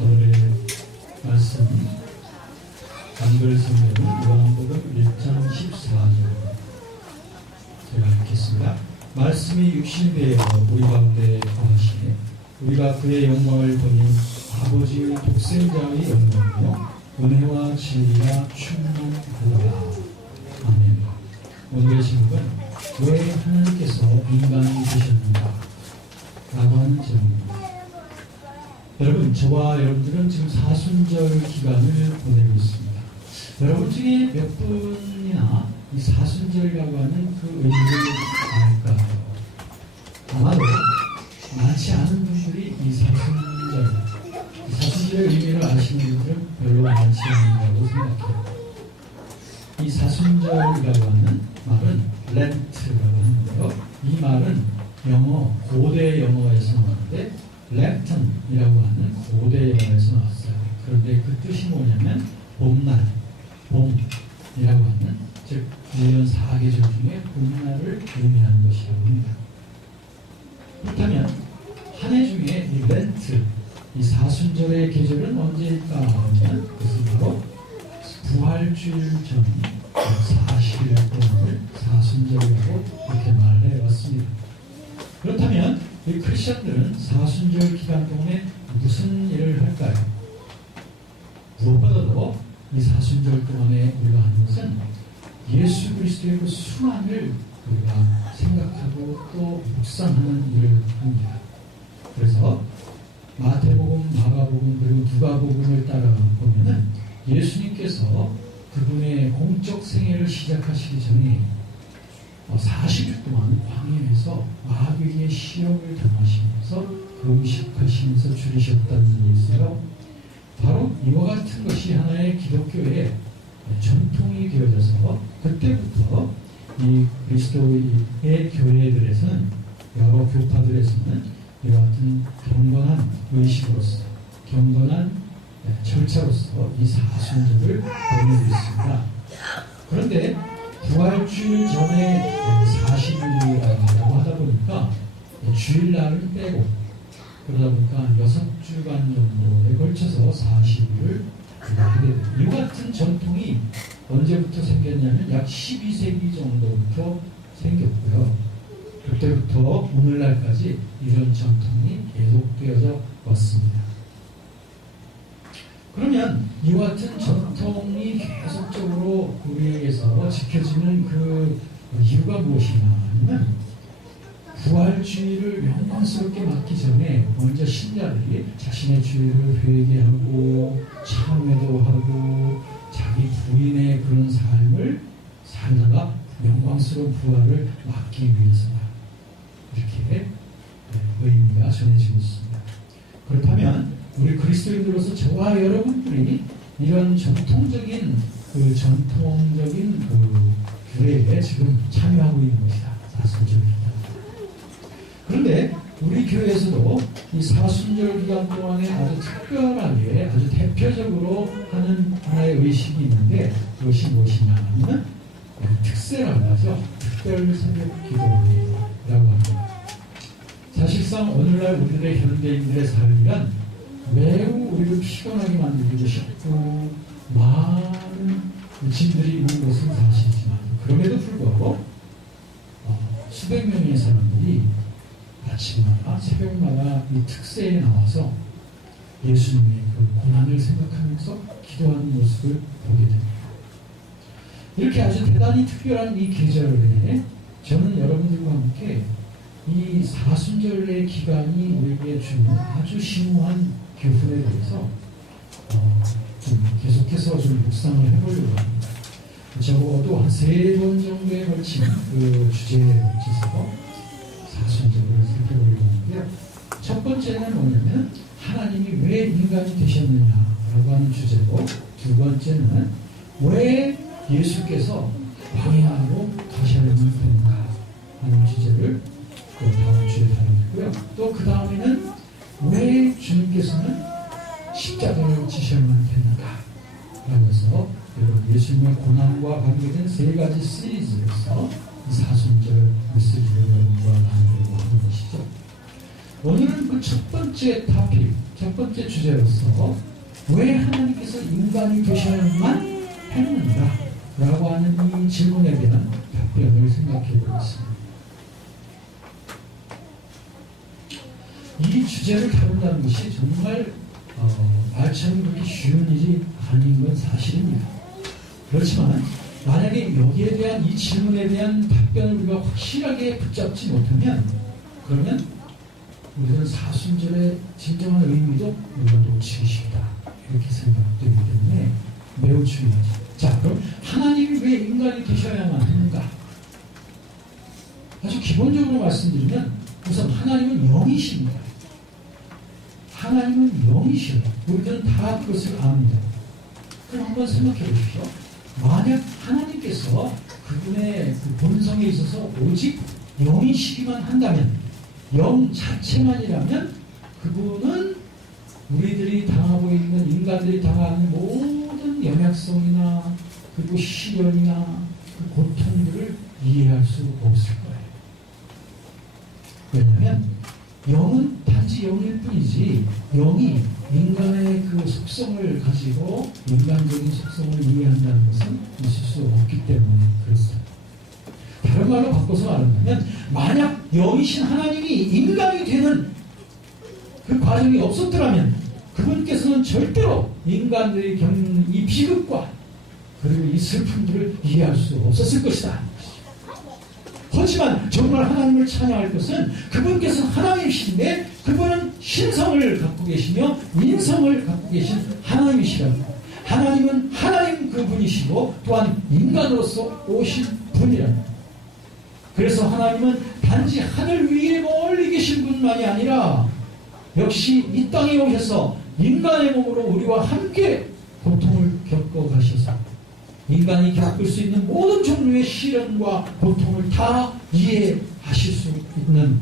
오늘의 말씀 한글 성경은 요한복음 1장 14절 제가 읽겠습니다. 말씀이 육신되어 우리 가운데 거하시네 우리가 그의 영광을 보니 아버지의 독생자의 영광이요 은혜와 진리가 충만하더라. 아멘. 오늘의 제목은 왜 하나님께서 인간이 되셨는가 라고 하는 제목입니다. 여러분, 저와 여러분들은 지금 사순절 기간을 보내고 있습니다. 여러분 중에 몇 분이나 이 사순절이라고 하는 그 의미를 알까요? 아마도 많지 않은 분들이 이 사순절의 의미를 아시는 분들은 별로 많지 않는다고 생각해요. 이 사순절이라고 하는 말은 렌트라고 하는데요. 이 말은 고대 영어에서 나왔는데 랜턴이라고 하는 고대 영어에서 나왔어요. 그런데 그 뜻이 뭐냐면 봄날, 봄이라고 하는 즉 1년 4계절 중에 봄날을 의미하는 것이라고 합니다. 그렇다면 한 해 중에 이 렌트, 이 사순절의 계절은 언제일까 하면 그것은 바로 부활주일 전 40일 동안을 사순절이라고 이렇게 말을 해왔습니다. 그렇다면 이 크리스천들은 사순절 기간 동안에 무슨 일을 할까요? 무엇보다도 이 사순절 동안에 우리가 하는 것은 예수 그리스도의 그 순환을 우리가 생각하고 또 묵상하는 일을 합니다. 그래서 마태복음, 마가복음 그리고 누가복음을 따라 보면은 예수님께서 그분의 공적 생애를 시작하시기 전에 40일 동안 광야에서 마귀의 시험을 당하시면서 금식하시면서 줄이셨다는 일이 있어요. 바로 이와 같은 것이 하나의 기독교의 전통이 되어져서 그때부터 이 그리스도의 교회들에서는 여러 교파들에서는 이와 같은 경건한 의식으로서 경건한 절차로서 이 사순절을 보내고 있습니다. 그런데 부활주일 전에 40일이라고 하다 보니까 주일날을 빼고 그러다 보니까 6주간 정도에 걸쳐서 40일을 하게 됩니다. 이와 같은 전통이 언제부터 생겼냐면 약 12세기 정도부터 생겼고요. 그때부터 오늘날까지 이런 전통이 계속되어져 왔습니다. 그러면 이와 같은 전통이 계속적으로 우리에게서 지켜지는 그 이유가 무엇이냐 하면 부활주의를 영광스럽게 맞기 전에 먼저 신자들이 자신의 죄를 회개하고 참회도 하고 자기 부인의 그런 삶을 살다가 영광스러운 부활을 맞기 위해서다. 이렇게 의미가 전해지고 있습니다. 그렇다면 우리 그리스도인으로서 저와 여러분들이 이런 전통적인 교회에 지금 참여하고 있는 것이다. 사순절이다. 그런데 우리 교회에서도 이 사순절 기간 동안에 아주 특별하게 아주 대표적으로 하는 하나의 의식이 있는데 그것이 무엇이냐 하면 특세라고 하죠. 특별 새벽 기도라고 합니다. 사실상 오늘날 우리들의 현대인들의 삶이란 매우 우리를 피곤하게 만들기도 쉽고 많은 짐들이 있는 것은 사실이지만 그럼에도 불구하고 수백 명의 사람들이 아침마다 새벽마다 이 특세에 나와서 예수님의 그 고난을 생각하면서 기도하는 모습을 보게 됩니다. 이렇게 아주 대단히 특별한 이 계절에 저는 여러분들과 함께 이 사순절의 기간이 우리에게 주는 아주 심오한 교훈에 대해서 좀 계속해서 좀 묵상을 해보려고 합니다. 적어도 한 3번 정도에 걸친 그 주제에 걸쳐서 사순절을 살펴보려고 하는데요. 첫 번째는 뭐냐면 하나님이 왜 인간이 되셨느냐라고 하는 주제고 두 번째는 왜 예수께서 광야로 가셔야만 되는가 하는 주제를 그 다음 주에 다루고요. 또 그 다음에는 왜 주님께서는 십자가를 지셔야만 되는가 라고 해서 예수님의 고난과 관계된 3가지 시리즈로서 이 사순절 메시지를 여러분과 나누려고 하는 것이죠. 오늘은 그 첫 번째 토픽, 첫 번째 주제로서 왜 하나님께서 인간이 되셔야만 했는가? 라고 하는 이 질문에 대한 답변을 생각해 보겠습니다. 이 주제를 다룬다는 것이 정말 말처럼 그렇게 쉬운 일이 아닌 건 사실입니다. 그렇지만 만약에 여기에 대한 이 질문에 대한 답변을 우리가 확실하게 붙잡지 못하면 그러면 우리는 사순절의 진정한 의미도 우리가 놓치기 쉽다. 이렇게 생각되기 때문에 매우 중요하죠. 자, 그럼 하나님이 왜 인간이 되셔야만 하는가? 아주 기본적으로 말씀드리면 우선 하나님은 영이십니다. 하나님은 영이시오. 우리들은 다 그것을 압니다. 그럼 한번 생각해 보십시오. 만약 하나님께서 그분의 그 본성에 있어서 오직 영이시기만 한다면, 영 자체만이라면 그분은 우리들이 당하고 있는, 인간들이 당하는 모든 연약성이나 그리고 시련이나 그 고통들을 이해할 수 없을 거예요. 왜냐하면 영은 단지 영일 뿐이지 영이 인간의 그 속성을 가지고 인간적인 속성을 이해한다는 것은 있을 수 없기 때문에 그렇습니다. 다른 말로 바꿔서 말하면 만약 영이신 하나님이 인간이 되는 그 과정이 없었더라면 그분께서는 절대로 인간들이 겪는 이 비극과 그리고 이 슬픔들을 이해할 수 없었을 것이다. 하지만 정말 하나님을 찬양할 것은 그분께서는 하나님이신데 그분은 신성을 갖고 계시며 인성을 갖고 계신 하나님이시라고. 하나님은 하나님 그분이시고 또한 인간으로서 오신 분이라고. 그래서 하나님은 단지 하늘 위에 멀리 계신 분만이 아니라 역시 이 땅에 오셔서 인간의 몸으로 우리와 함께 고통을 겪어 가셔서 인간이 겪을 수 있는 모든 종류의 시련과 고통을 다 이해하실 수 있는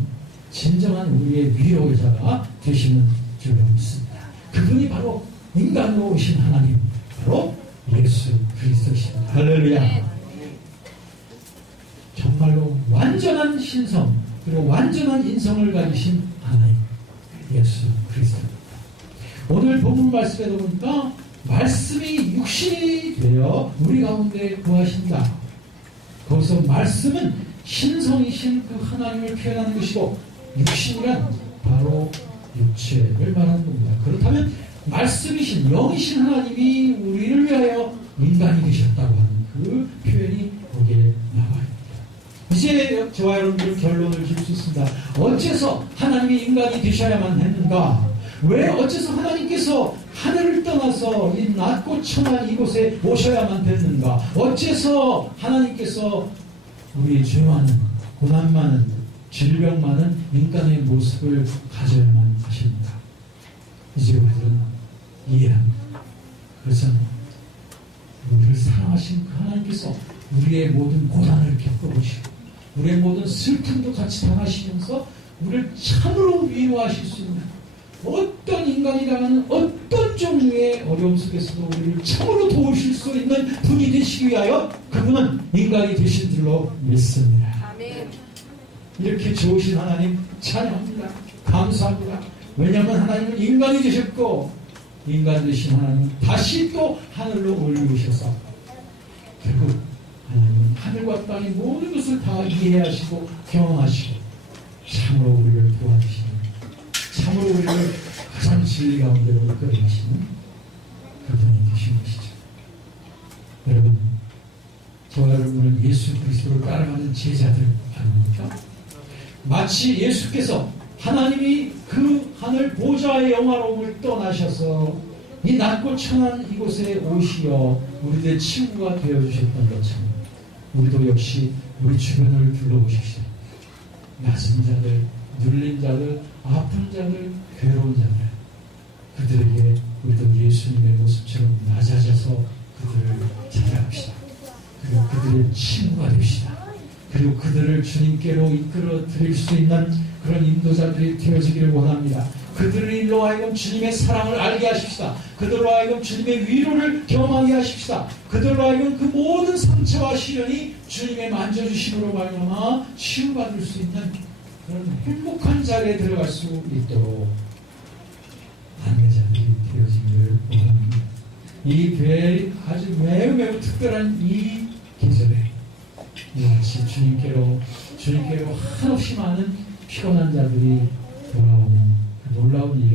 진정한 우리의 위로자가 되시는 줄로 믿습니다. 그분이 바로 인간으로 오신 하나님, 바로 예수 그리스도십니다. 할렐루야. 정말로 완전한 신성 그리고 완전한 인성을 가지신 하나님 예수 그리스도입니다. 오늘 본문 말씀에 보니까 말씀이 육신이 되어 우리 가운데 거하신다. 거기서 말씀은 신성이신 그 하나님을 표현하는 것이고 육신이란 바로 육체를 말하는 겁니다. 그렇다면 말씀이신 영이신 하나님이 우리를 위하여 인간이 되셨다고 하는 그 표현이 거기에 나와 있습니다. 이제 저와 여러분들 결론을 줄 수 있습니다. 어째서 하나님이 인간이 되셔야만 했는가? 왜 어째서 하나님께서 하늘을 떠나서 이 낮고 천한 이곳에 오셔야만 됐는가? 어째서 하나님께서 우리 죄 많은, 고난 많은, 질병 많은 인간의 모습을 가져야만 하십니까? 이제 우리는 이해합니다. 그래서 우리를 사랑하신 그 하나님께서 우리의 모든 고난을 겪어보시고 우리의 모든 슬픔도 같이 당하시면서 우리를 참으로 위로하실 수 있는 어떤 인간이 당하는 어떤 종류의 어려움 속에서도 우리를 참으로 도우실 수 있는 분이 되시기 위하여 그분은 인간이 되신 줄로 믿습니다. 아멘. 이렇게 좋으신 하나님 찬양합니다. 감사합니다. 왜냐하면 하나님은 인간이 되셨고 인간 되신 하나님 다시 또 하늘로 올리셔서 결국 하나님은 하늘과 땅의 모든 것을 다 이해하시고 경험하시고 참으로 우리를 도와주시는 참으로 우리를 가장 진리 가운데로 이끌어가시는 그분이 되신 것이죠. 여러분, 저와 여러분은 예수 그리스도를 따라가는 제자들 아닙니까? 마치 예수께서 하나님이 그 하늘 보좌의 영화로움을 떠나셔서 이 낮고 천한 이곳에 오시어 우리들의 친구가 되어주셨던 것처럼 우리도 역시 우리 주변을 둘러보십시오. 낮은 자들, 눌린 자들, 아픈 자들, 괴로운 자들 그들에게 우리도 예수님의 모습처럼 낮아져서 그들을 찾아갑시다. 그리고 그들의 친구가 됩시다. 그리고 그들을 주님께로 이끌어 드릴 수 있는 그런 인도자들이 되어지기를 원합니다. 그들로 하여금 주님의 사랑을 알게 하십시다. 그들로 하여금 주님의 위로를 경험하게 하십시다. 그들로 하여금 그 모든 상처와 시련이 주님의 만져주심으로 말미암아 치유받을 수 있는 그런 행복한 자리에 들어갈 수 있도록 안내자들이 되어지기를 원합니다. 이 교회의 아주 매우 특별한 이 계절에 이같이 주님께로 한없이 많은 피곤한 자들이 돌아오는 그 놀라운